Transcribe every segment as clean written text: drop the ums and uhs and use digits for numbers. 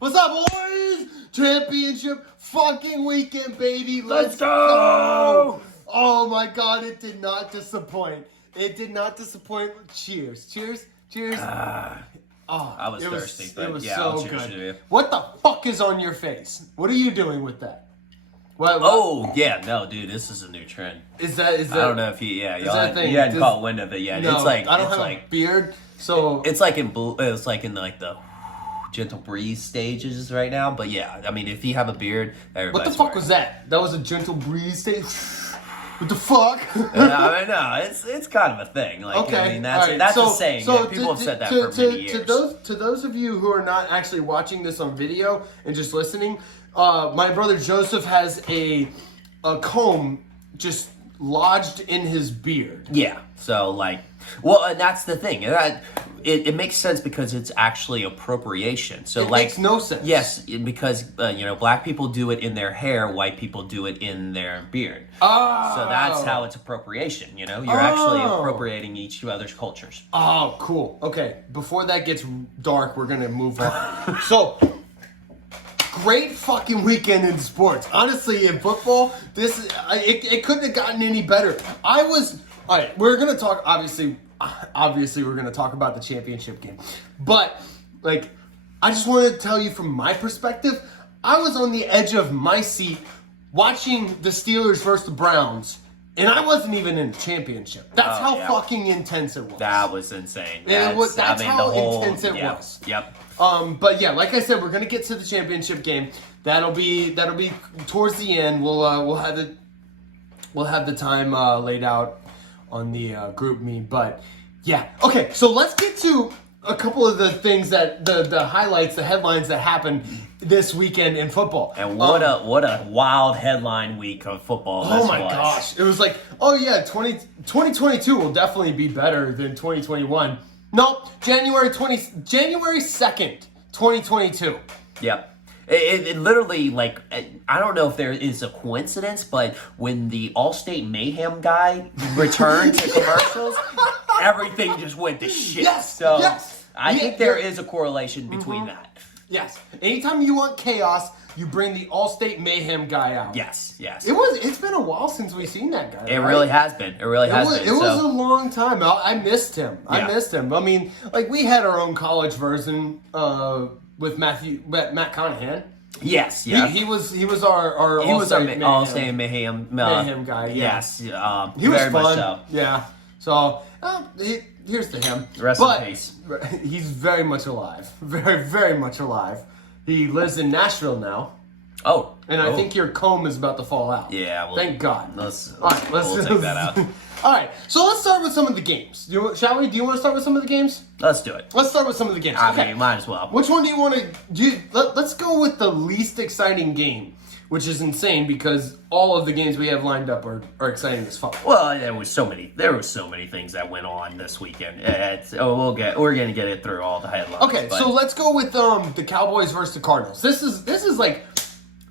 What's up, boys? Championship fucking weekend, baby. Let's go! Oh my God, it did not disappoint. It did not disappoint. Cheers. Cheers. Cheers. I was thirsty, but it was yeah, so I'll cheers good. to you. What the fuck is on your face? What are you doing with that? What? Oh, yeah, no, dude, this is a new trend. Is that? I don't know if you that a thing? you hadn't Does- caught wind of it yet. No, It's like, I don't it's have like, a beard, so it's like in the gentle breeze stages right now. But yeah, I mean, if you have a beard, what everybody's the fuck wearing was it. that? That was a gentle breeze thing. What the fuck? I mean, no, it's kind of a thing. Like, Okay, I mean, that's all right. that's So- a saying. so Yeah, people have said that to- for many years. To those of you who are not actually watching this on video and just listening, my brother Joseph has a comb just lodged in his beard. Yeah. So like, well, and that's the thing. It makes sense because it's actually appropriation. So It like, makes no sense. Yes, because black people do it in their hair, white people do it in their beard. Oh. So that's how it's appropriation. You're actually Oh. appropriating each other's cultures. Oh, cool. Okay, before that gets dark, we're gonna move on. So, great fucking weekend in sports. Honestly, in football, it couldn't have gotten any better. All right, we're gonna talk. Obviously, we're gonna talk about the championship game, but like, I just want to tell you from my perspective, I was on the edge of my seat watching the Steelers versus the Browns. And I wasn't even in the championship. That's how yeah. fucking intense it was. That was insane. That's how intense it was. Yep. But yeah, like I said, we're gonna get to the championship game. That'll be towards the end. We'll have the time laid out on the group me. But yeah, okay. So let's get to a couple of the things that the highlights, the headlines that happened this weekend in football. And what a wild headline week of football. Oh this my was. gosh. It was like, oh yeah, 2022 will definitely be better than 2021. Nope, January 2nd, 2022. Yep. It literally, like, I don't know if there is a coincidence, but when the Allstate Mayhem guy returned to commercials, everything just went to shit. Yes, So yes. I Yeah, think there yeah. is a correlation between that. Yes. Anytime you want chaos, you bring the Allstate Mayhem guy out. Yes, yes. It's been a while since we've seen that guy. It right? really has been. It really has been. It was So- a long time. I missed him. Yeah. I mean, like, we had our own college version with Matt Conahan. Yes, yeah. He was our He was our Allstate Allstate Mayhem, Mayhem guy, yeah. Yes, He was very fun. much so. Yeah. So here's to him. Rest in But peace. he's very much alive. Very, very much alive. He lives in Nashville now. Oh, And I oh. think your comb is about to fall out. Yeah, well, Thank God. All right, we'll take that out. All right, so let's start with some of the games. Shall we? Do you want to start with some of the games? Let's do it. Let's start with some of the games. I Okay. mean, might as well. Which one do you want to do? Let's go with the least exciting game, which is insane because all of the games we have lined up are exciting as fuck. Well, there were so many things that went on this weekend. We're gonna get it through all the headlines. Okay, but- so let's go with the Cowboys versus the Cardinals. This is like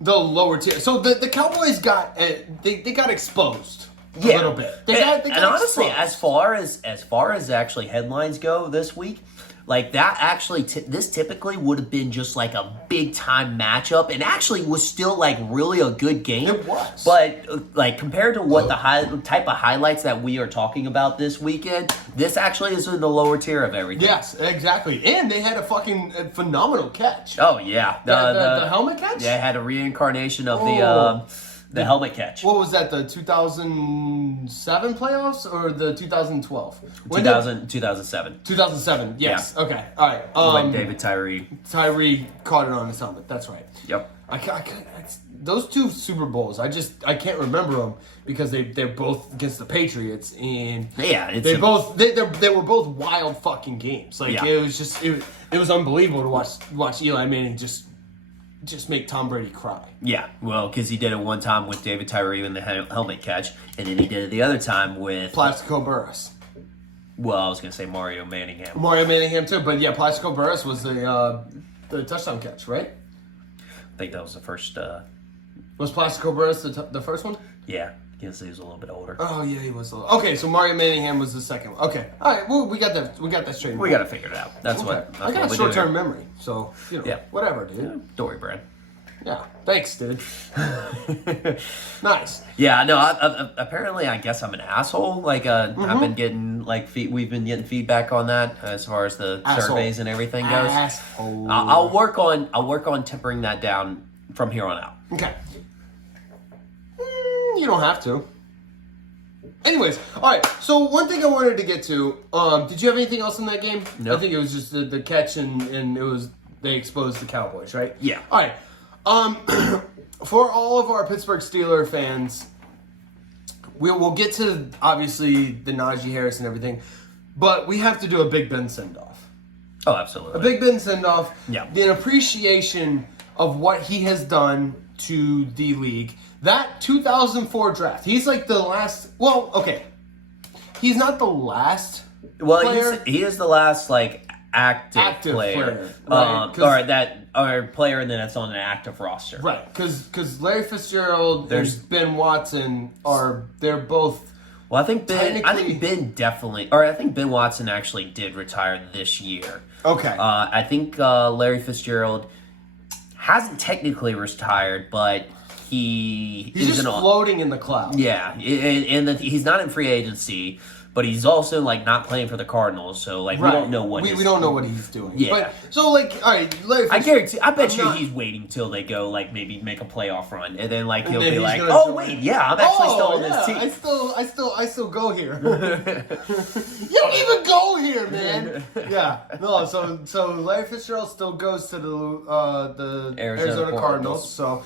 the lower tier. So the Cowboys got they got exposed a little bit. They got and honestly, exposed. as far as actually headlines go this week, like that actually this typically would have been just like a big time matchup, and actually was still like really a good game. It was. But like compared to what the type of highlights that we are talking about this weekend, this actually is in the lower tier of everything. Yes, exactly. And they had a fucking phenomenal catch. Oh yeah, The helmet catch? Yeah, it had a reincarnation of Oh. the helmet catch. What was that, the 2007 playoffs or the 2012? When did- 2007. 2007, yes. Okay, all right. When David Tyree. Tyree caught it on his helmet, that's right. Yep. Those two Super Bowls, I can't remember them because they're both against the Patriots, and Yeah, they were both wild fucking games. Like, Yeah. it was just it was unbelievable to watch Eli Manning just make Tom Brady cry. Yeah, well, because he did it one time with David Tyree in the helmet catch, and then he did it the other time with, Plaxico Burress. well, I was going to say Mario Manningham. Mario Manningham too, but yeah, Plaxico Burress was the touchdown catch, right? I think that was the first, Was Plaxico Burress the first one? yeah. Guess he was a little bit older. Oh yeah, he was. Okay, so Mario Manningham was the second one. Okay, all right. Well, we got that. We got that straight. We got to figure it out. That's Okay. what. That's I got what we do short-term here. memory, so Yeah. whatever, dude. Dory brand. Yeah, thanks, dude. Nice. Yeah, no. Apparently, I guess I'm an asshole. Like, I've been getting we've been getting feedback on that as far as the Asshole. surveys and everything goes. Asshole. I'll work on tempering that down from here on out. Okay. You don't have to. Anyways, all right. So one thing I wanted to get to. Did you have anything else in that game? No. I think it was just the catch and it was they exposed the Cowboys, right? Yeah. All right. For all of our Pittsburgh Steelers fans, we'll get to obviously the Najee Harris and everything, but we have to do a Big Ben send off. Oh, absolutely. A Big Ben send off. Yeah. The appreciation of what he has done to the league. That 2004 draft. He's like the last. Well, okay. He's not the last. Well, player. he is the last active player, right? or player, and then it's on an active roster. Right, because Larry Fitzgerald There's- and Ben Watson they're both. Well, I think Technically- Ben Watson actually did retire this year. Okay. I think Larry Fitzgerald hasn't technically retired, but He's is just floating in the cloud. Yeah, and he's not in free agency, but he's also not playing for the Cardinals. So we don't know what we don't know what he's doing. Yeah. But, so all right, Larry I Fitzgerald, guarantee. I bet I'm you not- he's waiting till they go maybe make a playoff run, and then he'll then be he's like, gonna "Oh join. wait, yeah, I'm actually still on yeah, this team." I still go here. You don't even go here, man. Yeah, no. So Larry Fitzgerald still goes to the Arizona Cardinals. So,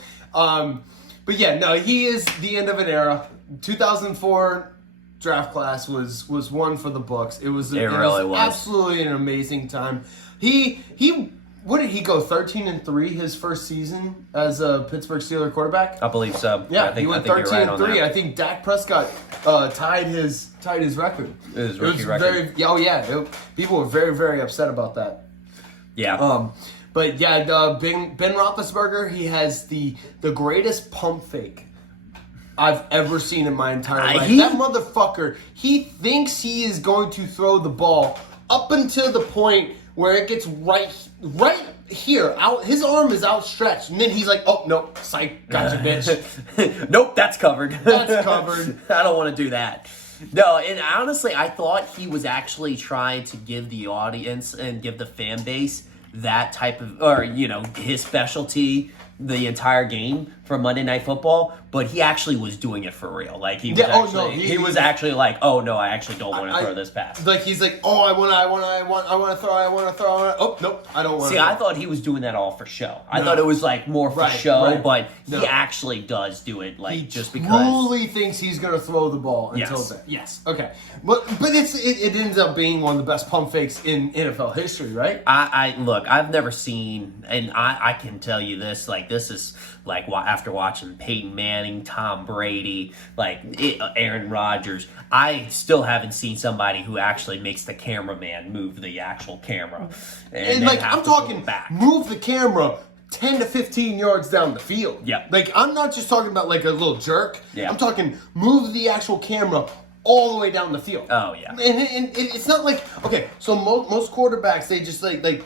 but yeah, no, he is the end of an era. 2004 draft class was one for the books. It was really was. absolutely an amazing time. He what did he go 13-3 his first season as a Pittsburgh Steelers quarterback? I believe so. Yeah, I think, he went I think you're right on 13-3. that. I think Dak Prescott tied his record. His It rookie was record. people were very, very upset about that. Yeah. But yeah, Ben Roethlisberger, he has the greatest pump fake I've ever seen in my entire life. That motherfucker, he thinks he is going to throw the ball up until the point where it gets right here. His arm is outstretched, and then he's like, "Oh no, psych, gotcha, bitch." Nope, that's covered. That's covered. I don't want to do that. No, and honestly, I thought he was actually trying to give the audience and give the fan base that type of, or his specialty the entire game for Monday Night Football, but he actually was doing it for real. He was actually like, "Oh no, I actually don't want to throw this pass." Like he's like, "Oh, I want to throw. Oh nope, I don't want to." See, I thought he was doing that all for show. I thought it was more for show, right. but No. he actually does do it He just because. truly thinks he's gonna throw the ball until Yes. then. Yes. Okay. But it ends up being one of the best pump fakes in NFL history, right? I look, I've never seen, and I can tell you this, this is after watching Peyton Manning, Tom Brady, Aaron Rodgers, I still haven't seen somebody who actually makes the cameraman move the actual camera. And then have I'm to go talking back. move the camera 10 to 15 yards down the field. Yeah. I'm not just talking about a little jerk. Yeah. I'm talking move the actual camera all the way down the field. Oh, yeah. And it's not okay, so most quarterbacks, they just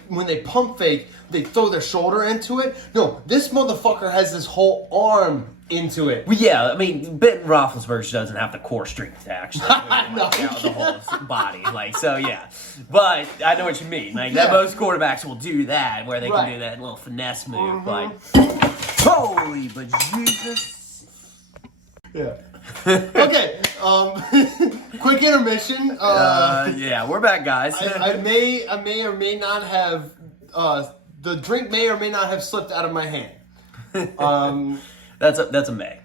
when they pump fake, they throw their shoulder into it. No, this motherfucker has his whole arm into it. Well, yeah, I mean, Ben Roethlisberger doesn't have the core strength to actually No, the whole body. So, yeah. But I know what you mean. That Yeah. most quarterbacks will do that, where they Right. can do that little finesse move. But, holy bejesus. Yeah. Okay. Quick intermission. Yeah, we're back, guys. I may or may not have the drink may or may not have slipped out of my hand. That's a May.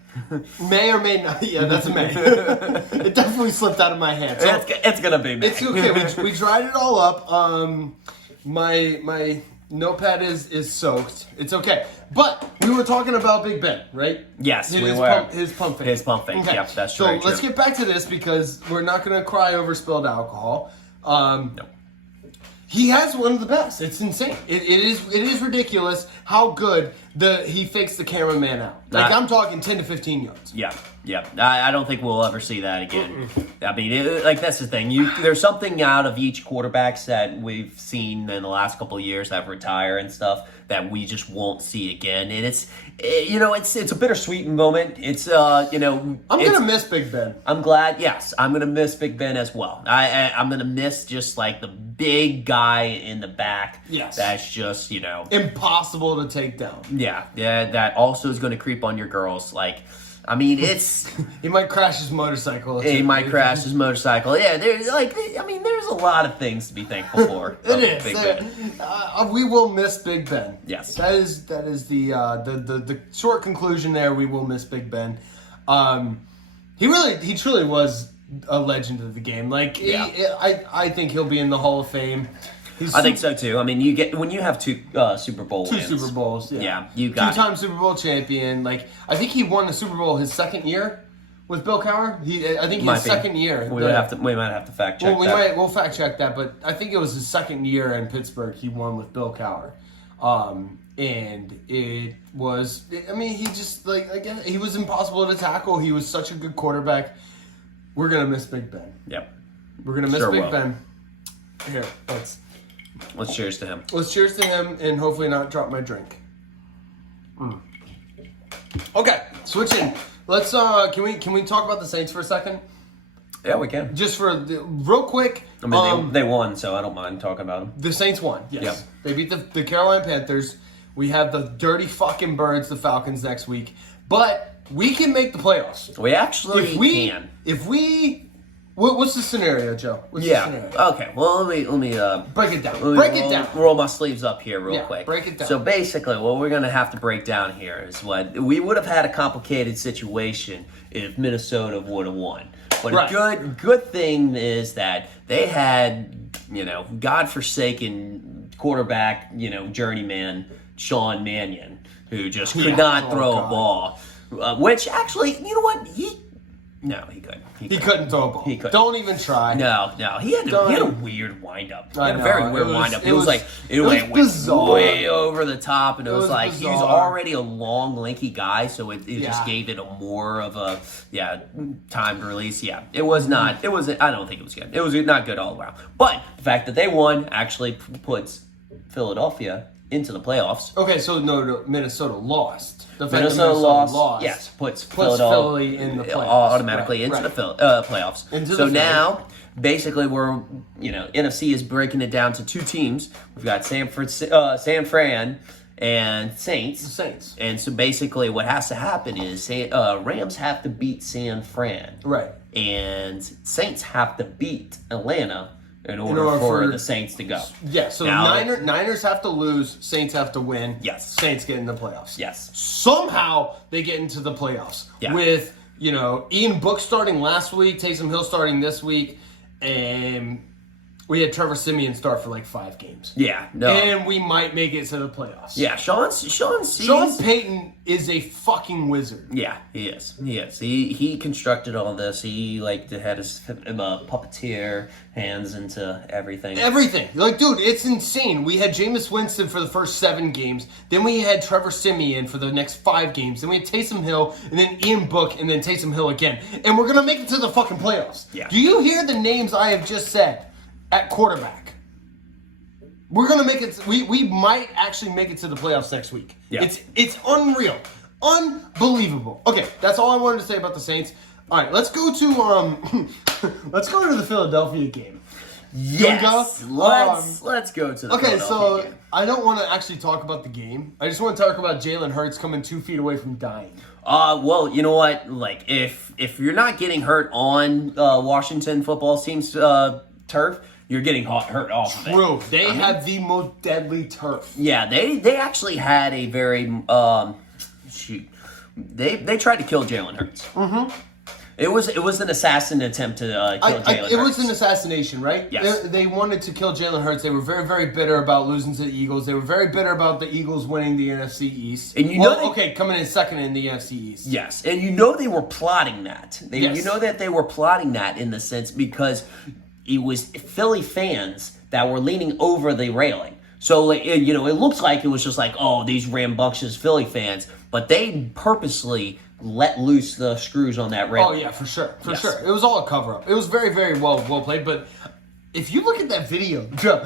May or may not. Yeah, that's a May. It definitely slipped out of my hand. So It's gonna be May. it's okay. We dried it all up. My notepad is soaked. It's okay. But we were talking about Big Ben, right? Yes, we his were. His pump fake. His pump fake. Okay. Yep, that's so very let's true. get back to this because we're not going to cry over spilled alcohol. No. He has one of the best. It's insane. It is ridiculous how good he fakes the cameraman out. I'm talking 10 to 15 yards. Yeah. Yeah, I don't think we'll ever see that again. I mean, that's the thing. There's something out of each quarterbacks that we've seen in the last couple of years that retire and stuff that we just won't see again. And it's a bittersweet moment. It's I'm gonna miss Big Ben. I'm glad. Yes, I'm gonna miss Big Ben as well. I'm gonna miss just like the big guy in the back. Yes, that's just impossible to take down. Yeah. That also is gonna creep on your girls. Like, I mean, it's he might crash his motorcycle. He might crash his motorcycle. Yeah, there's a lot of things to be thankful for. It is. Big Ben. We will miss Big Ben. Yes, that is the short conclusion there. We will miss Big Ben. He truly was a legend of the game. Like, I think he'll be in the Hall of Fame. I think so too. I mean, when you have two Super Bowl wins. Super Bowls, yeah, you got two-time Super Bowl champion. Like, I think he won the Super Bowl his second year with Bill Cowher. I think his second year. We might have to fact check. We'll fact check that, but I think it was his second year in Pittsburgh. He won with Bill Cowher, and it was. I mean, he just again, he was impossible to tackle. He was such a good quarterback. We're gonna miss Big Ben. Yep, we're gonna miss Big Ben. Here, let's cheers to him. Let's cheers to him and hopefully not drop my drink. Okay, switching. Let's can we talk about the Saints for a second? Yeah, we can. Just real quick. I mean, they won, so I don't mind talking about them. The Saints won. Yes. Yep. They beat the Carolina Panthers. We have the dirty fucking Birds, the Falcons, next week. But we can make the playoffs. We actually can. What's the scenario, Joe? What's the scenario? Okay. Well, let me break it down. Roll my sleeves up here real quick. Break it down. So basically, what we're gonna have to break down here is what we would have had a complicated situation if Minnesota would have won. But a good thing is that they had godforsaken quarterback, journeyman Sean Mannion, who just could not throw a ball. Which actually, you know what? He couldn't. He couldn't throw a ball. He couldn't. Don't even try. No. He had a weird windup. He had a very weird windup. It went bizarre. Way over the top, and it was like bizarre. He was already a long, lanky guy, so it just gave it more of a timed release. Yeah, it was not. It was. I don't think it was good. It was not good all around. But the fact that they won actually puts Philadelphia into the playoffs. Okay, so no, Minnesota lost. The fact Minnesota that lost, yes, puts Philly in the playoffs. Automatically into the playoffs. So now, basically, we're NFC is breaking it down to two teams. We've got San Fran and Saints. The Saints. And so basically, what has to happen is Rams have to beat San Fran, right? And Saints have to beat Atlanta in order for the Saints to go. Yeah, so Niners have to lose, Saints have to win. Yes. Saints get in the playoffs. Yes. Somehow they get into the playoffs. Yeah. With, Ian Book starting last week, Taysom Hill starting this week, and we had Trevor Siemian start for like 5 games. Yeah, no. And we might make it to the playoffs. Yeah, Sean Payton is a fucking wizard. Yeah, he is. He constructed all this. He had his puppeteer hands into everything. Everything. Dude, it's insane. We had Jameis Winston for the first 7 games. Then we had Trevor Siemian for the next 5 games. Then we had Taysom Hill, and then Ian Book, and then Taysom Hill again. And we're gonna make it to the fucking playoffs. Yeah. Do you hear the names I have just said at quarterback? We're gonna make it. We might actually make it to the playoffs next week. Yeah. It's unreal, unbelievable. Okay, that's all I wanted to say about the Saints. All right, let's go to the Philadelphia game. Yes, let's go to the Philadelphia game. I don't want to actually talk about the game. I just want to talk about Jalen Hurts coming 2 feet away from dying. Well, you know what? If you're not getting hurt on Washington football team's turf, you're getting hurt off of it. True. They have the most deadly turf. Yeah, they actually had a very They tried to kill Jalen Hurts. Mm-hmm. It was an assassin attempt to kill Jalen Hurts. It was an assassination, right? Yes. They wanted to kill Jalen Hurts. They were very, very bitter about losing to the Eagles. They were very bitter about the Eagles winning the NFC East. And coming in second in the NFC East. Yes, and they were plotting that. You know that they were plotting that in the sense because it was Philly fans that were leaning over the railing. So, like, it looks like it was just like, oh, these rambunctious Philly fans, but they purposely let loose the screws on that railing. Oh yeah, for sure, Yes. sure. It was all a cover up. It was very, very well played. But if you look at that video, Joe,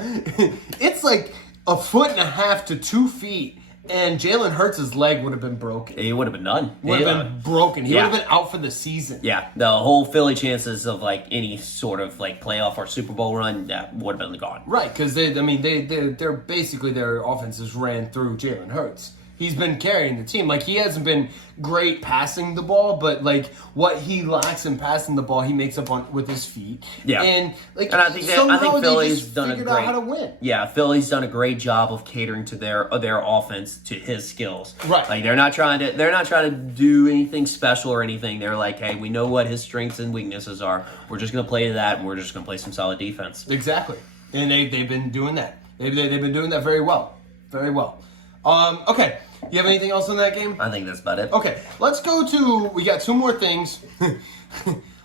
it's like 1.5 to 2 feet, and Jalen Hurts' leg would have been broken. It would have been done. Would have been broken. He Yeah. would have been out for the season. Yeah, the whole Philly chances of like any sort of like playoff or Super Bowl run would have been gone. Right, because they're basically their offenses ran through Jalen Hurts. He's been carrying the team. Like, he hasn't been great passing the ball, but like what he lacks in passing the ball, he makes up on with his feet. Yeah, and like I think somehow they Philly's just done a figured great out how to win. Yeah, Philly's done a great job of catering to their offense to his skills. Right. Like they're not trying to do anything special or anything. They're like, hey, we know what his strengths and weaknesses are. We're just gonna play to that, and we're just gonna play some solid defense. Exactly, and they've been doing that. They've been doing that very well, very well. Okay, you have anything else on that game? I think that's about it. Okay, let's go to. We got 2 more things.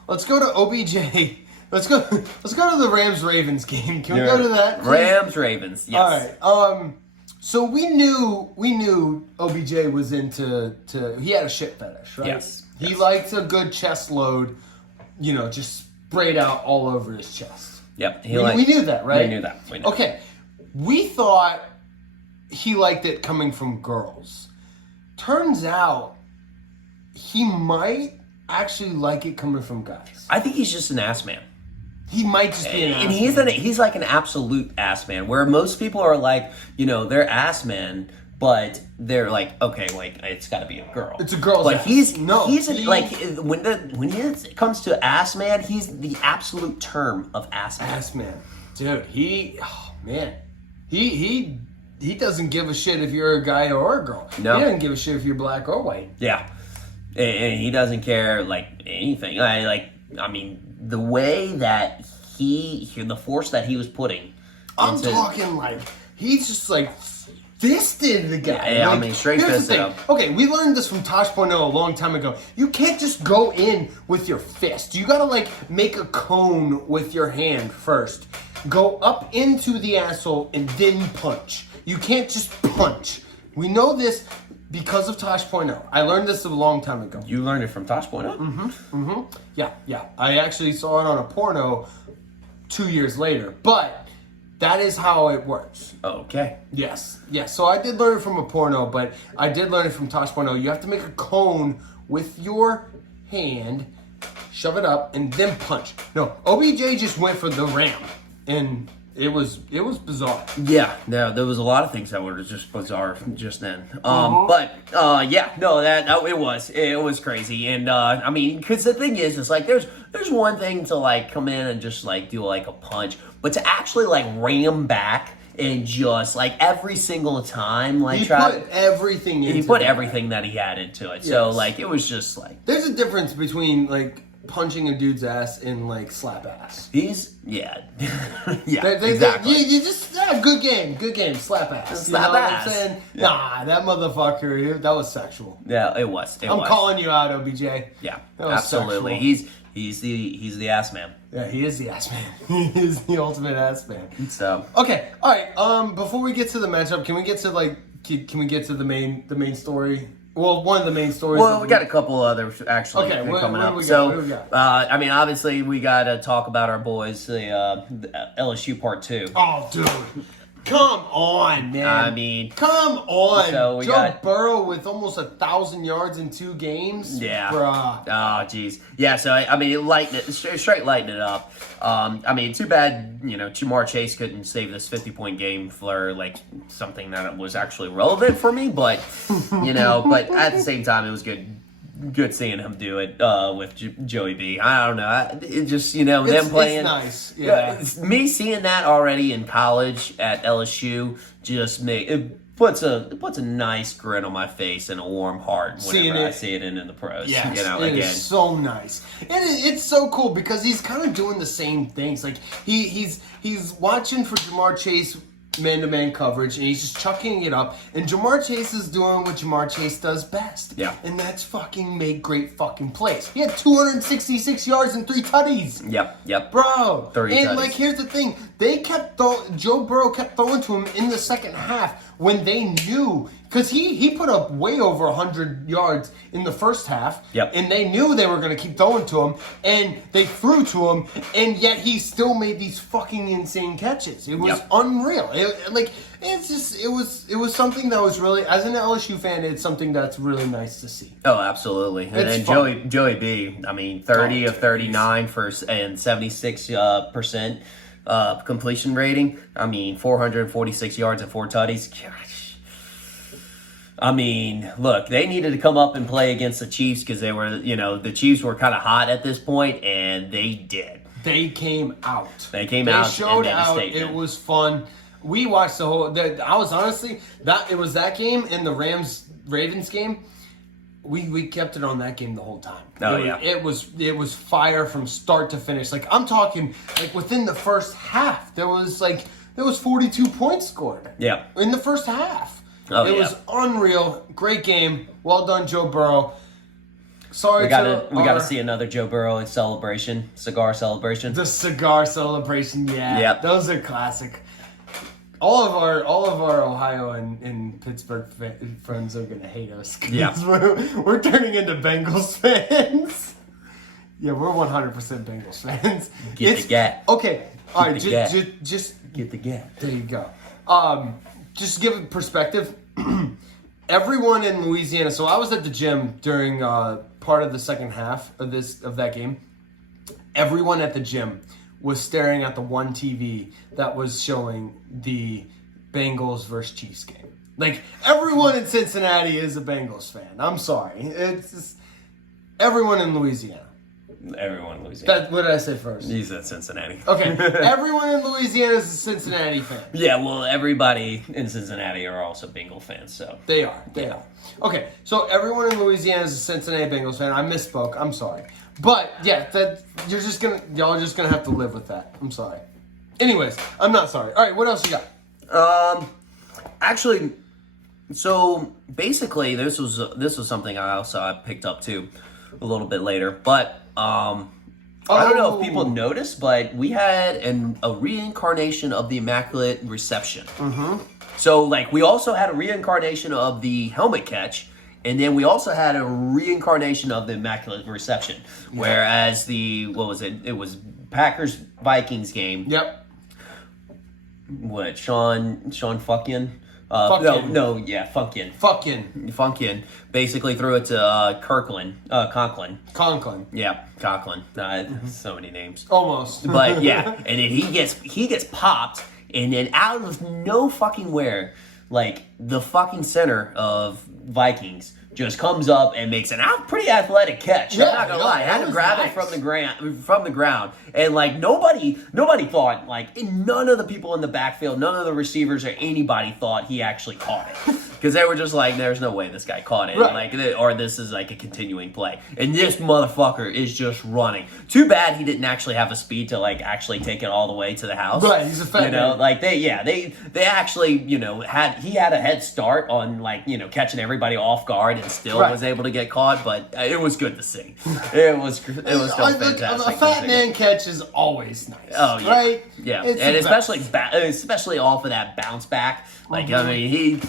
Let's go to OBJ. Let's go to the Rams Ravens game. Can we go to that, please? Rams Ravens. Yes. All right. So we knew OBJ was into he had a shit fetish, right? Yes. He Yes. liked a good chest load, just sprayed out all over his chest. Yep. We knew that, right? We knew that. We knew. Okay. We thought he liked it coming from girls. Turns out he might actually like it coming from guys. I think he's just an ass man. He might just be an ass And man. he's like an absolute ass man, where most people are like, they're ass men, but they're like, okay, like it's got to be a girl. It's a girl's But ass. he's He- like when it comes to ass man, he's the absolute term of ass man. Ass man. Dude, he doesn't give a shit if you're a guy or a girl. No. He doesn't give a shit if you're black or white. Yeah, and he doesn't care like anything. The way that the force that he was putting. I'm into- talking like he's just like fisted the guy. Yeah, Like, straight here's the fisted thing. him. Okay, we learned this from Tosh Point a long time ago. You can't just go in with your fist. You gotta like make a cone with your hand first. Go up into the asshole and then punch. You can't just punch. We know this because of Tosh Point. I learned this a long time ago. You learned it from Tosh Point. Yeah. I actually saw it on a porno 2 years later. But that is how it works. Okay. Yes. So I did learn it from a porno, but I did learn it from Tosh Point. You have to make a cone with your hand, shove it up, and then punch. No, OBJ just went for the ram, and it was bizarre. Yeah, no, there was a lot of things that were just bizarre just then. It was crazy, and because the thing is like there's one thing to like come in and just like do like a punch, but to actually like ram back and just like every single time like He put everything into he put that. everything that he had into it. So Yes. like it was just like There's a difference between like punching a dude's ass and like slap ass. he's exactly. You just good game, slap ass. Slap you know ass. What I'm saying? Yeah. Nah, that motherfucker, that was sexual. Yeah, it was. I'm calling you out, OBJ. Yeah, That was absolutely. sexual. He's the ass man. Yeah, he is the ass man. He is the ultimate ass man. So Okay, all right. Before we get to the matchup, can we get to the main story? Well, one of the main stories. well, we got a couple others actually Okay, what coming do up. we got? So What do we got? obviously we got to talk about our boys, the LSU Part 2. Oh, dude, come on, man. I mean, come on. So we Joe got- Burrow with almost 1,000 yards in 2 games. yeah. Bruh. Oh, jeez. Yeah. So straight lighting it up. Too bad Jamar Chase couldn't save this 50-point game for like something that was actually relevant for me, but but at the same time, it was good seeing him do it with Joey B. I don't know. It just them playing. It's nice. Yeah. Me seeing that already in college at LSU just puts a nice grin on my face and a warm heart whenever I see it in the pros. Yes, it again. is so nice. It's so cool because he's kind of doing the same things. Like he's watching for Jamar Chase man-to-man coverage, and he's just chucking it up. And Jamar Chase is doing what Jamar Chase does best. Yeah. And that's fucking make great fucking plays. He had 266 yards and 3 tutties. Yep. Bro. 30 and tutties. like here's the thing. Joe Burrow kept throwing to him in the second half when they knew, because he put up way over 100 yards in the first half, Yep. and they knew they were going to keep throwing to him, and they threw to him, and yet he still made these fucking insane catches. It was Yep. unreal. It was something that was really, as an LSU fan, it's something that's really nice to see. Oh, absolutely. And It's then fun. Joey B, I mean, 30 of 39 and 76% completion rating. I mean, 446 yards and 4 tutties. Gosh. I mean, look, they needed to come up and play against the Chiefs because they were, the Chiefs were kind of hot at this point, and they did. They came out. They came out and showed made a out. statement. It was fun. We watched the whole. I was honestly it was that game and the Ravens game. We kept it on that game the whole time. Oh, it, yeah. It was fire from start to finish. Like, I'm talking, like, within the first half, there was 42 points scored. Yeah. In the first half. Oh, it yeah. was unreal. Great game. Well done, Joe Burrow. Sorry We gotta see another Joe Burrow cigar celebration. the cigar celebration. Yeah. Yep. Those are classic. All of our Ohio and Pittsburgh friends are gonna hate us. 'Cause Yeah. we're turning into Bengals fans. Yeah, we're 100% Bengals fans. Get the gat. Okay, all right. the gat. Just Get the gap. there you go. Just to give it perspective. Everyone in Louisiana. So I was at the gym during part of the second half of that game. Everyone at the gym was staring at the one TV that was showing the Bengals versus Chiefs game. Like, everyone in Cincinnati is a Bengals fan. I'm sorry. It's just everyone in Louisiana. Everyone in Louisiana. What did I say first? He's at Cincinnati. Okay, everyone in Louisiana is a Cincinnati fan. Yeah, well, everybody in Cincinnati are also Bengal fans, so. They are. Okay, so everyone in Louisiana is a Cincinnati Bengals fan. I misspoke. I'm sorry. But yeah, y'all are just gonna have to live with that. I'm sorry. Anyways, I'm not sorry. All right, what else you got? Actually, so basically, this was something I picked up too a little bit later, but I don't know if people noticed, but we had a reincarnation of the Immaculate Reception. Mm-hmm. So, like, we also had a reincarnation of the helmet catch, and then we also had a reincarnation of the Immaculate Reception. Yeah. Whereas it was Packers Vikings game. Yep. What, Sean Funkin? Funkin basically threw it to Conklin. Yeah, Conklin. So many names. Almost. But yeah, and then he gets popped, and then out of no fucking where, like, the fucking center of Vikings just comes up and makes an pretty athletic catch. Yeah, I'm not gonna lie, I had to grab nice. it from the ground, and like nobody thought, like, none of the people in the backfield, none of the receivers or anybody thought he actually caught it. Because they were just like, there's no way this guy caught it. Right. Like, or this is like a continuing play. And this motherfucker is just running. Too bad he didn't actually have the speed to, like, actually take it all the way to the house. Right, he's a fat man. Like, they actually, he had a head start on, like, catching everybody off guard and still Right. was able to get caught. But it was good to see. It was fantastic. A fat man catch is always nice. Oh, yeah. Right? Yeah, It's and the especially off of that bounce back. Like, I mean,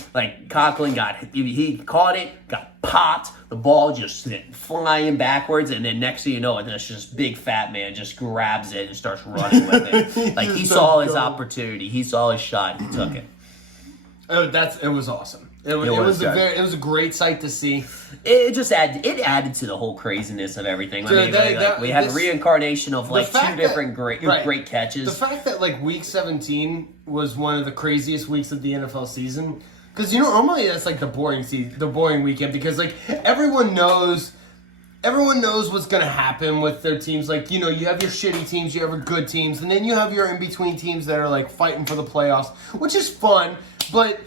Conklin he caught it, got popped, the ball just went flying backwards, and then next thing you know, this just big fat man just grabs it and starts running with it. Like, he saw his opportunity, he saw his shot, he took it. Oh, it was awesome. It was a great sight to see. It just added to the whole craziness of everything. Dude, We had a reincarnation of, like, two different great catches. The fact that, like, week 17 was one of the craziest weeks of the NFL season, because normally that's like the boring weekend, because, like, everyone knows what's gonna happen with their teams. Like, you have your shitty teams, you have your good teams, and then you have your in between teams that are, like, fighting for the playoffs, which is fun, but.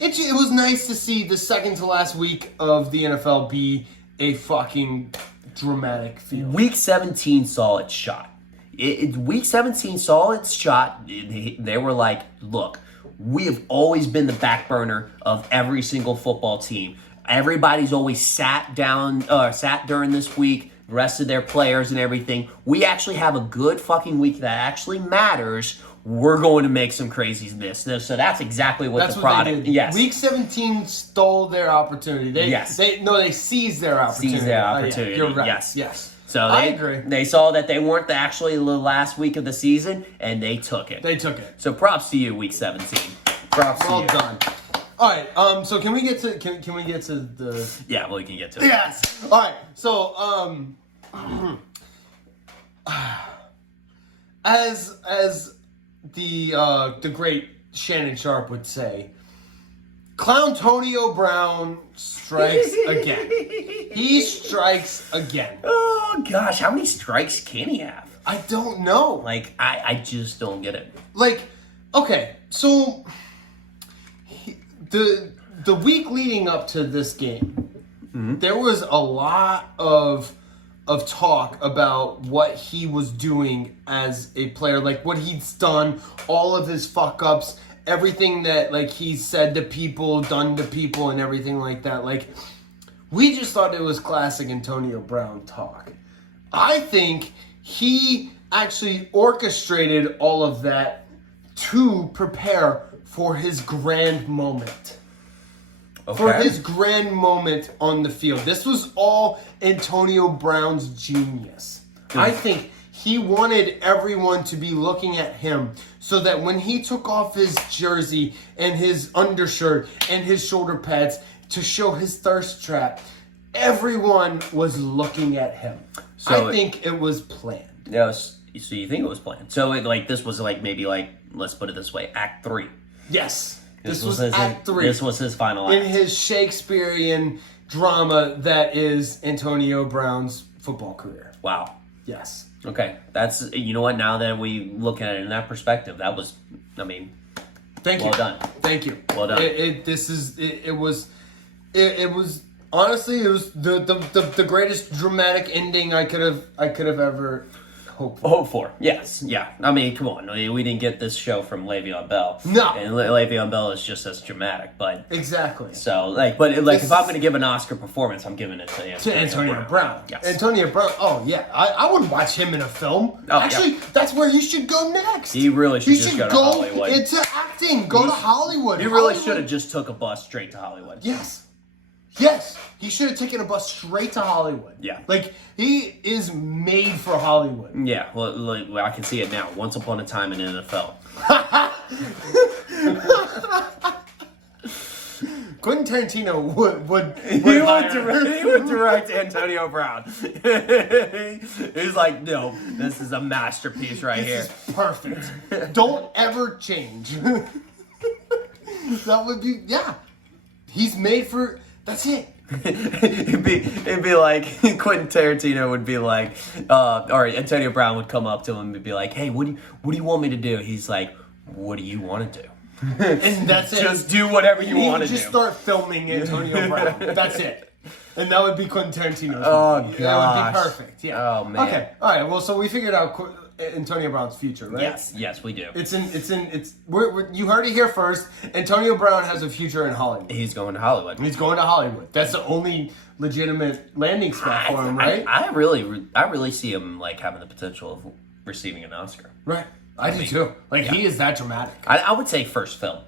It was nice to see the second to last week of the NFL be a fucking dramatic field. Week 17 saw its shot. Week 17 saw its shot. They were like, look, we have always been the back burner of every single football team. Everybody's always sat during this week, rested their players and everything. We actually have a good fucking week that actually matters. we're going to make some craziness. So that's exactly what That's the what product. they did. Yes. Week 17 stole their opportunity. They seized their opportunity. Seized their opportunity. You're right. Yes. So I agree. They saw that they weren't actually the last week of the season, and they took it. They took it. So props to you, week 17. Props to Well you. done. All right. So can we get to can we get to the? Yeah, well, we can get to it. Yes. All right. So as the great Shannon Sharp would say, Clowntonio Brown strikes again. He strikes again. Oh gosh, how many strikes can he have? I don't know. Like, I just don't get it. Like, okay, so the week leading up to this game, there was a lot of talk about what he was doing as a player, like what he's done, all of his fuck ups, everything that like he said to people, done to people, and everything like that. Like, we just thought it was classic Antonio Brown talk. I think he actually orchestrated all of that to prepare for his grand moment. Okay. For his grand moment on the field. This was all Antonio Brown's genius. I think he wanted everyone to be looking at him so that when he took off his jersey and his undershirt and his shoulder pads to show his thirst trap, everyone was looking at him. So I think it was planned. Yeah, so you think it was planned? So this was maybe let's put it this way, Act 3. Yes. This was his, Act 3. This was his final in act. his Shakespearean drama that is Antonio Brown's football career. Wow. Yes. Okay, that's, you know what? Now that we look at it in that perspective, that was, Thank you. well done. Thank you. Well done. It was honestly, it was the greatest dramatic ending I could have ever hoped for. Hope for. Yes, yeah. Come on. We didn't get this show from Le'Veon Bell. No. And Le'Veon Bell is just as dramatic, but... Exactly. So, if I'm going to give an Oscar performance, I'm giving it to Antonio Brown. Yes. Antonio Brown. Oh, yeah. I wouldn't watch him in a film. Oh, actually, that's where he should go next. He really should just go to Hollywood. Into acting. Go to Hollywood. He really Hollywood. should have just took a bus straight to Hollywood. Yes. Yes. He should have taken a bus straight to Hollywood. Yeah. Like, he is made for Hollywood. Yeah, well, I can see it now. Once upon a time in the NFL. Quentin Tarantino would He would direct Antonio Brown. He's like, no, this is a masterpiece right here. This is perfect. Don't ever change. That would be, yeah. He's made for, that's it. it'd be like Quentin Tarantino would be like, or Antonio Brown would come up to him and be like, hey, what do you want me to do? He's like, what do you want to do? And that's it. Just do whatever you He want would to do. just start filming Antonio Brown. That's it. And that would be Quentin Tarantino's Oh, movie. That would be gosh. perfect. Yeah. Oh, man. Okay. All right. Well, so we figured out Antonio Brown's future, right? Yes, we do. We're you heard it here first. Antonio Brown has a future in Hollywood. He's going to Hollywood. He's going to Hollywood. That's the only legitimate landing spot for him, right? I really see him having the potential of receiving an Oscar. Right. I do too. He is that dramatic. I would say first film.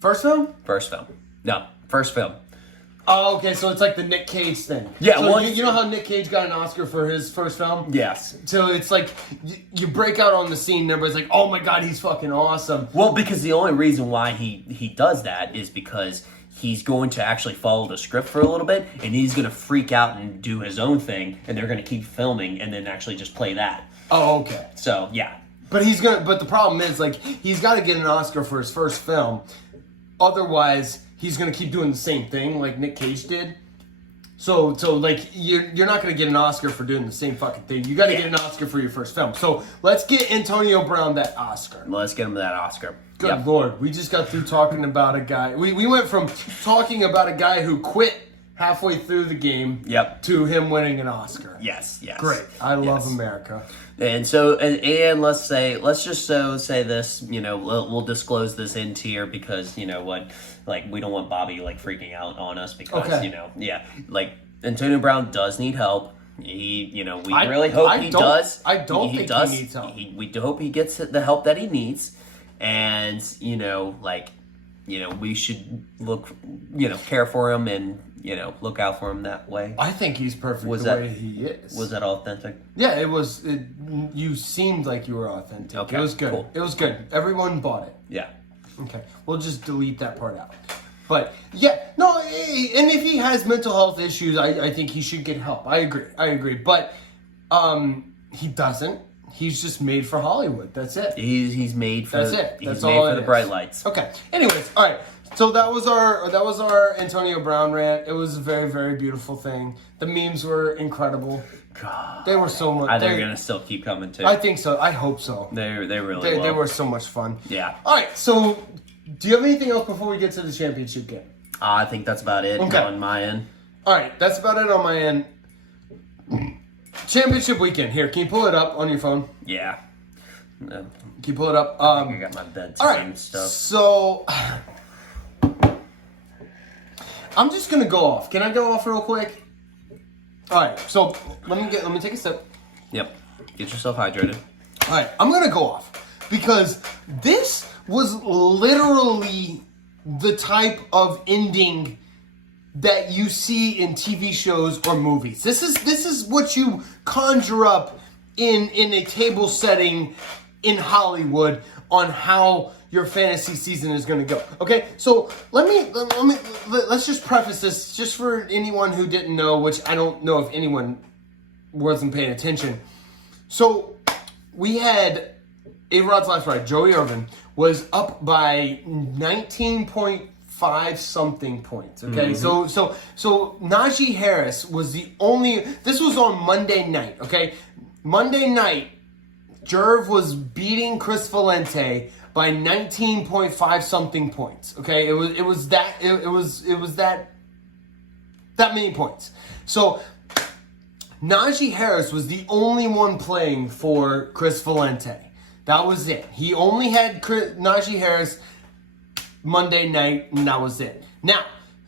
First film? First film. No, first film. Oh, okay. So it's like the Nick Cage thing. Yeah, So well, you know how Nick Cage got an Oscar for his first film? Yes. So it's like you break out on the scene, and everybody's like, "Oh my god, he's fucking awesome." Well, because the only reason why he does that is because he's going to actually follow the script for a little bit, and he's going to freak out and do his own thing, and they're going to keep filming and then actually just play that. Oh, okay. So yeah. But the problem is he's got to get an Oscar for his first film, otherwise he's gonna keep doing the same thing like Nick Cage did. So you're not gonna get an Oscar for doing the same fucking thing. You got to get an Oscar for your first film. So let's get Antonio Brown that Oscar. Let's get him that Oscar. Good Yep. Lord, we just got through talking about a guy. We went from talking about a guy who quit halfway through the game. Yep. To him winning an Oscar. Yes. Great. I love America. And so, and let's just say this, we'll disclose this in tier because, you know what, we don't want Bobby, freaking out on us because, Okay. Antonio Brown does need help. We I- really hope I he don't- does. I don't think he does. needs help. We do hope he gets the help that he needs, and we should care for him and look out for him that way. I think he's perfect Was the that- way he is. Was that authentic? Yeah, it was. You seemed like you were authentic. Okay, It was good. cool. It was good. Everyone bought it. Yeah. Okay, we'll just delete that part out. But yeah, no, and if he has mental health issues, I think he should get help. I agree. But he doesn't. He's just made for Hollywood. That's it. He's made for That's it. He's That's made all for it the is. bright lights. Okay. Anyways, all right. So that was our Antonio Brown rant. It was a very, very beautiful thing. The memes were incredible. God. They were so much. They're gonna still keep coming too. I think so. I hope so. They really They will. were so much fun. Yeah. All right. So, do you have anything else before we get to the championship game? I think that's about it Okay. on my end. All right. That's about it on my end. Championship weekend. Here, can you pull it up on your phone? Yeah. Can you pull it up? I got my bedtime All right. stuff. So, I'm just gonna go off. Can I go off real quick? All right. So let me take a sip. Yep. Get yourself hydrated. All right. I'm gonna go off because this was literally the type of ending that you see in TV shows or movies. This is what you conjure up in a table setting in Hollywood on how your fantasy season is going to go. Okay, so let's just preface this just for anyone who didn't know, which I don't know if anyone wasn't paying attention. So we had A-Rod's last ride, Joey Irvin, was up by 19.5 something points. Okay, so Najee Harris was the only. This was on Monday night. Okay, Monday night, Jerv was beating Chris Valente by 19.5 something points. Okay, it was that many points. So Najee Harris was the only one playing for Chris Valente. That was it. He only had Najee Harris Monday night, and that was it. Now,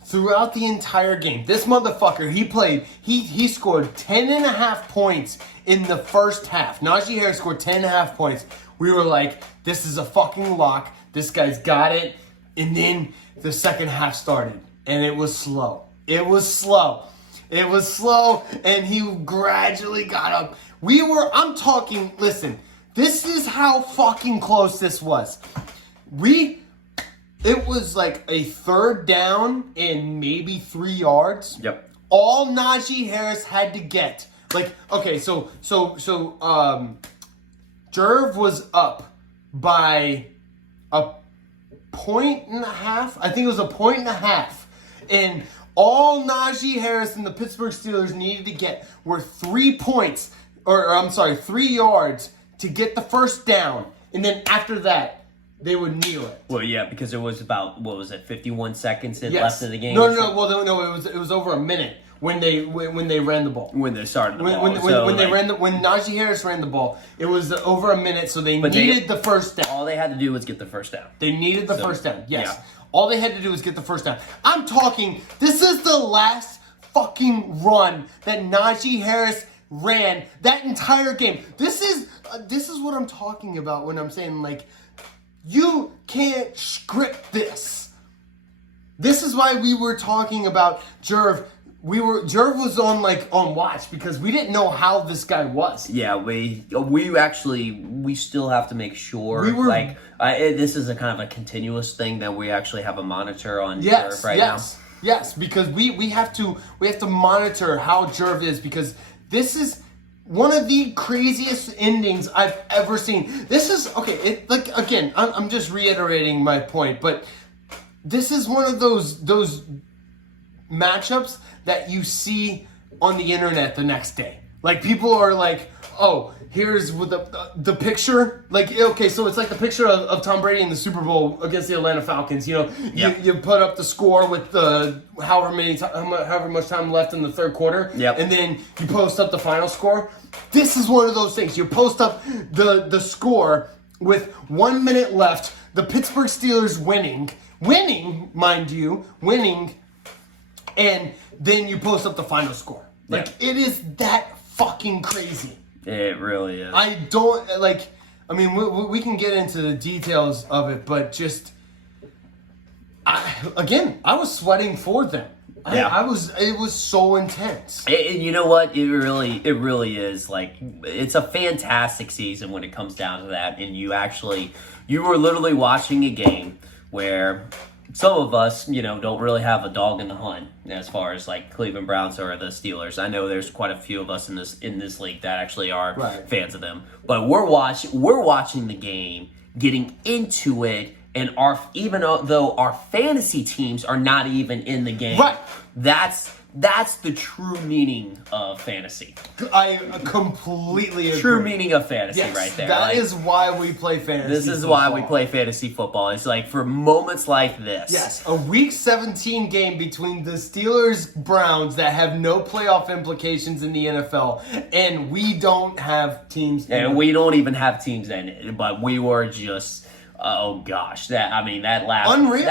throughout the entire game, this motherfucker, he scored 10.5 points in the first half. Najee Harris scored 10.5 points. We were like, this is a fucking lock. This guy's got it. And then the second half started, and it was slow. And he gradually got up. Listen, this is how fucking close this was. It was like a third down and maybe 3 yards. Yep. All Najee Harris had to get, so Jerv was up by a point and a half. I think it was a point and a half. And all Najee Harris and the Pittsburgh Steelers needed to get were 3 points, 3 yards to get the first down. And then after that, they would kneel it. Well, yeah, because it was about 51 seconds Yes. left in the game. No. It was over a minute when they ran the ball. When they started the ball. When Najee Harris ran the ball, it was over a minute, so they But needed the first down. all they had to do was get the first down. They needed the first down. Yes. yeah. All they had to do was get the first down. I'm talking, this is the last fucking run that Najee Harris ran that entire game. This is what I'm talking about when I'm saying, you can't script this. This is why we were talking about Jerv. Jerv was on watch because we didn't know how this guy was. Yeah, we still have to make sure. This is a kind of a continuous thing that we actually have a monitor on Jerv right now. Yes, because we have to monitor how Jerv is, because this is one of the craziest endings I've ever seen. This is again, I'm just reiterating my point, but this is one of those matchups that you see on the internet the next day. People are like, oh, here's with the picture. So it's like the picture of Tom Brady in the Super Bowl against the Atlanta Falcons. You put up the score with however much time left in the third quarter. Yep. And then you post up the final score. This is one of those things. You post up the score with 1 minute left. The Pittsburgh Steelers winning, mind you, and then you post up the final score. It is that fucking crazy. It really is. I don't like. I mean, we can get into the details of it, but just I was sweating for them. Yeah. It was so intense. You know what? It really is. Like, it's a fantastic season when it comes down to that. And you were literally watching a game where some of us, don't really have a dog in the hunt as far as like Cleveland Browns or the Steelers. I know there's quite a few of us in this league that actually are fans of them. But we're watching the game, getting into it. And even though our fantasy teams are not even in the game, that's the true meaning of fantasy. I completely agree. True meaning of fantasy right there. That is why we play fantasy This is football. why we play fantasy football. It's like for moments like this. Yes, a Week 17 game between the Steelers-Browns that have no playoff implications in the NFL, and we don't have teams. And we don't even have teams in it, but we were just... Oh gosh, that last run, we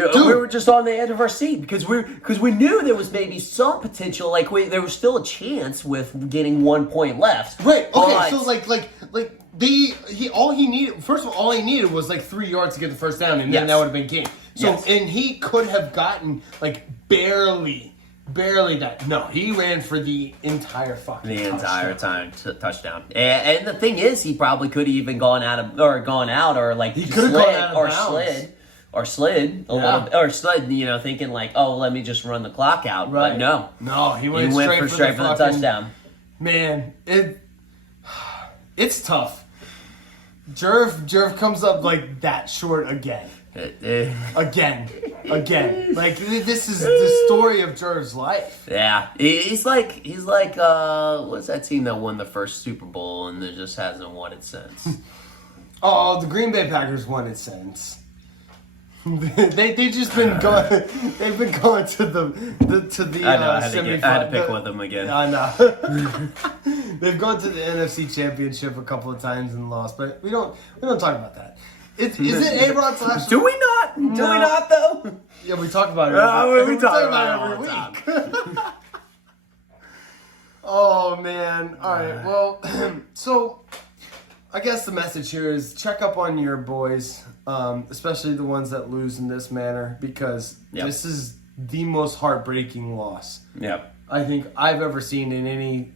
were just on the edge of our seat because we knew there was maybe some potential, there was still a chance with getting 1 point left. Right. Okay. But, So all he needed was 3 yards to get the first down, and then that would have been game. So and he could have gotten barely that. No, he ran for the entire fucking touchdown. And the thing is, he probably could have even gone out, he could have gone out of bounds. slid a little bit, or slid, thinking let me just run the clock out. Right. But no, he went straight for the touchdown. Man, it's tough. Jerv comes up that short again. Again. This is the story of Jerv's life. Yeah, he's like what's that team that won the first Super Bowl and that just hasn't won it since? Oh, the Green Bay Packers won it since. They've just been going. They've been going to the I know. I had to pick with them again. I know. They've gone to the NFC Championship a couple of times and lost, but we don't talk about that. Is it A-Rod's last? Do we not? No. Do we not though? Yeah, we talk about it. We talk about it every week. Oh man! All right. Well, so I guess the message here is check up on your boys, especially the ones that lose in this manner, because this is the most heartbreaking loss. Yep. I think I've ever seen in any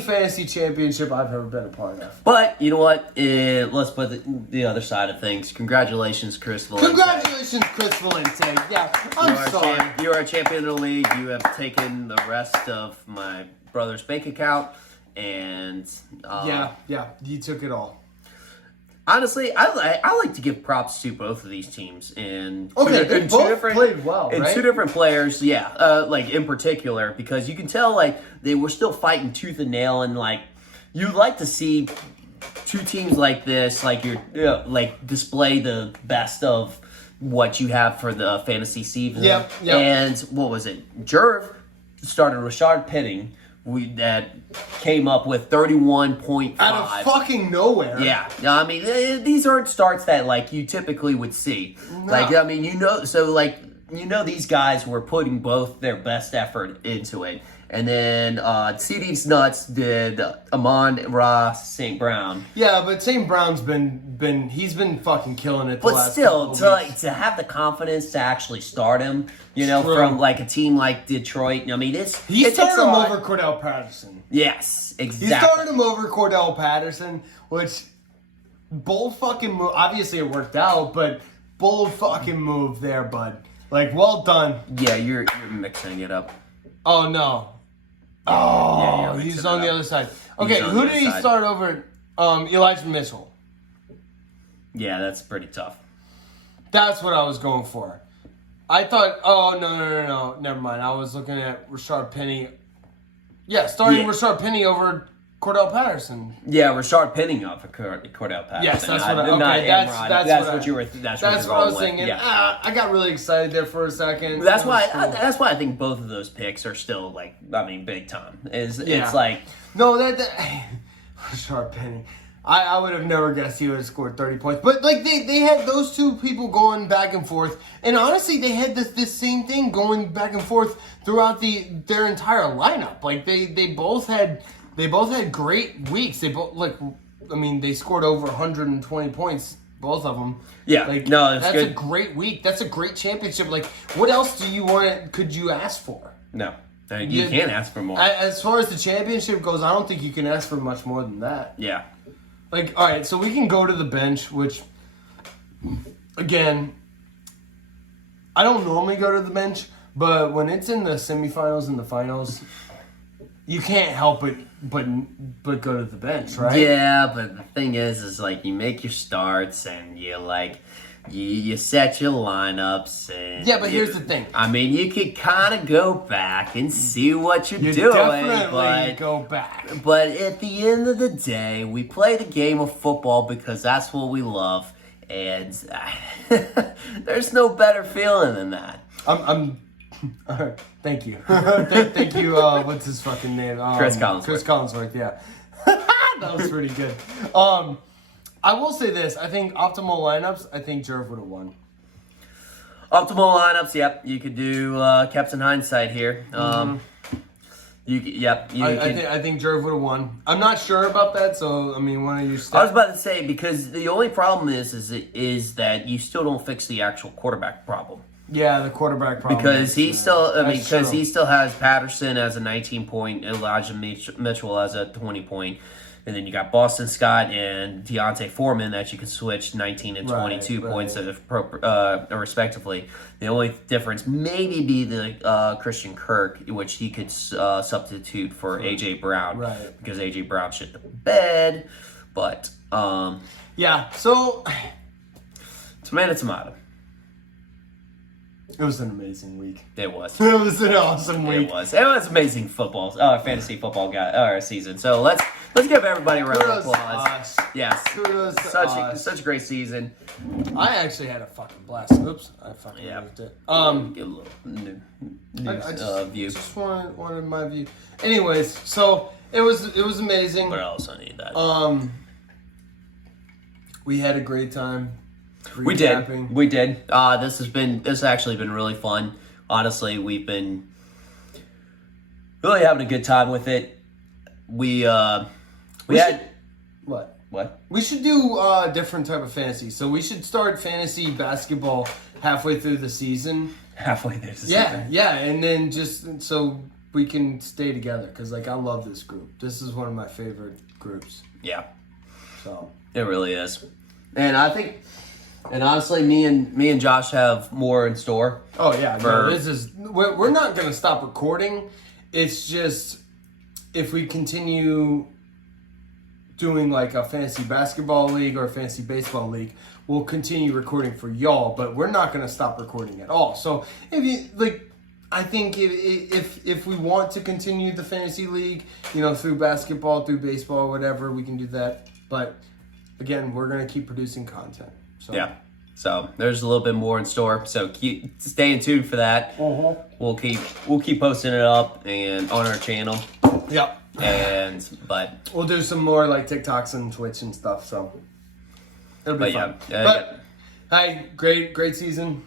fantasy championship I've ever been a part of. But you know what? Let's put the other side of things. Congratulations, Chris Valente. Congratulations, Chris Valente. Yeah, I'm sorry. You are a champion of the league. You have taken the rest of my brother's bank account, and yeah, you took it all. Honestly, I like to give props to both of these teams and they both played well, and right? two different players, in particular, because you can tell they were still fighting tooth and nail, and you like to see two teams like this, display the best of what you have for the fantasy season. Yep. And what was it? Jerv started Rashard Penning. That came up with 31.5 out of fucking nowhere. Yeah, I mean these aren't starts that you typically would see. No. These guys were putting both their best effort into it, and then CD's nuts did Amon-Ra St. Brown. Yeah, but St. Brown's he's been fucking killing it. But still, to have the confidence to actually start him, from a team like Detroit. I mean, he started him over Cordell Patterson. Yes, exactly. He started him over Cordell Patterson, which bold fucking move. Obviously, it worked out, but bold fucking move there, bud. Well done. Yeah, you're mixing it up. Oh no. Oh, he's on the other side. Okay, who did he start over? Elijah Mitchell. Yeah, that's pretty tough. That's what I was going for. I thought, oh, no. Never mind. I was looking at Rashard Penny. Yeah, starting Rashard Penny over Cordell Patterson. Yeah, Rashard Penny off of Cordell Patterson. Yes, that's what that's what I was thinking. Yeah. I got really excited there for a second. That's why I think both of those picks are still big time. It's No, that Rashard Penny. I would have never guessed he would have scored 30 points. But like they had those two people going back and forth, and honestly, they had this same thing going back and forth throughout their entire lineup. Like they both had great weeks. They both they scored over 120 points, both of them. Yeah, like no, that's good. a great week. That's a great championship. Like, what else could you ask for? No, you can't ask for more. As far as the championship goes, I don't think you can ask for much more than that. Yeah. Like, all right, so we can go to the bench, which, again, I don't normally go to the bench, but when it's in the semifinals and the finals, you can't help it but go to the bench, right? Yeah, but the thing is like you make your starts and you set your lineups and Yeah, but here's the thing. I mean, you could kind of go back and see what you're You doing, definitely go back. but at the end of the day, we play the game of football because that's what we love, and there's no better feeling than that. I'm thank you. thank you, what's his fucking name? Chris Collinsworth. Chris Collinsworth, yeah. That was pretty good. I will say this. I think optimal lineups, I think Jerv would have won. Optimal lineups, yep. You could do Captain Hindsight here. Mm-hmm. I think Jerv would have won. I'm not sure about that, so I mean, why don't you I was about to say, because the only problem is that you still don't fix the actual quarterback problem. Yeah, the quarterback problem. Because he still has Patterson as a 19-point, Elijah Mitchell as a 20-point, and then you got Boston Scott and Deontay Foreman that you can switch 19 and 22 points respectively. The only difference maybe be the Christian Kirk, which he could substitute for A.J. Brown. Right. Because A.J. Brown shit the bed. But, yeah, so tomato. it was an amazing week. It was. It was an awesome week. It was amazing football, fantasy football season. So let's give everybody a round of Kudos to applause. us. Yes, Kudos to us. such a great season. I actually had a fucking blast. Oops, I fucking moved it. Get a little I view. just wanted my view. Anyways, so it was amazing. Where else I need that? We had a great time. We did. This has actually been really fun. Honestly, we've been really having a good time with it. We had what? What? We should do different type of fantasy. So we should start fantasy basketball halfway through the season. Halfway through the season. Yeah, and then just so we can stay together because I love this group. This is one of my favorite groups. Yeah. So it really is, and I think. And honestly, me and Josh have more in store. Oh yeah, we're not gonna stop recording. It's just if we continue doing like a fantasy basketball league or a fantasy baseball league, we'll continue recording for y'all. But we're not gonna stop recording at all. So if you like, I think if we want to continue the fantasy league, through basketball, through baseball, whatever, we can do that. But again, we're gonna keep producing content. So. Yeah, so there's a little bit more in store. So stay tuned for that. Uh-huh. We'll keep posting it up and on our channel. Yep. But we'll do some more like TikToks and Twitch and stuff. So it'll be fun. But hey, great season.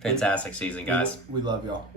Fantastic season, guys. We love y'all.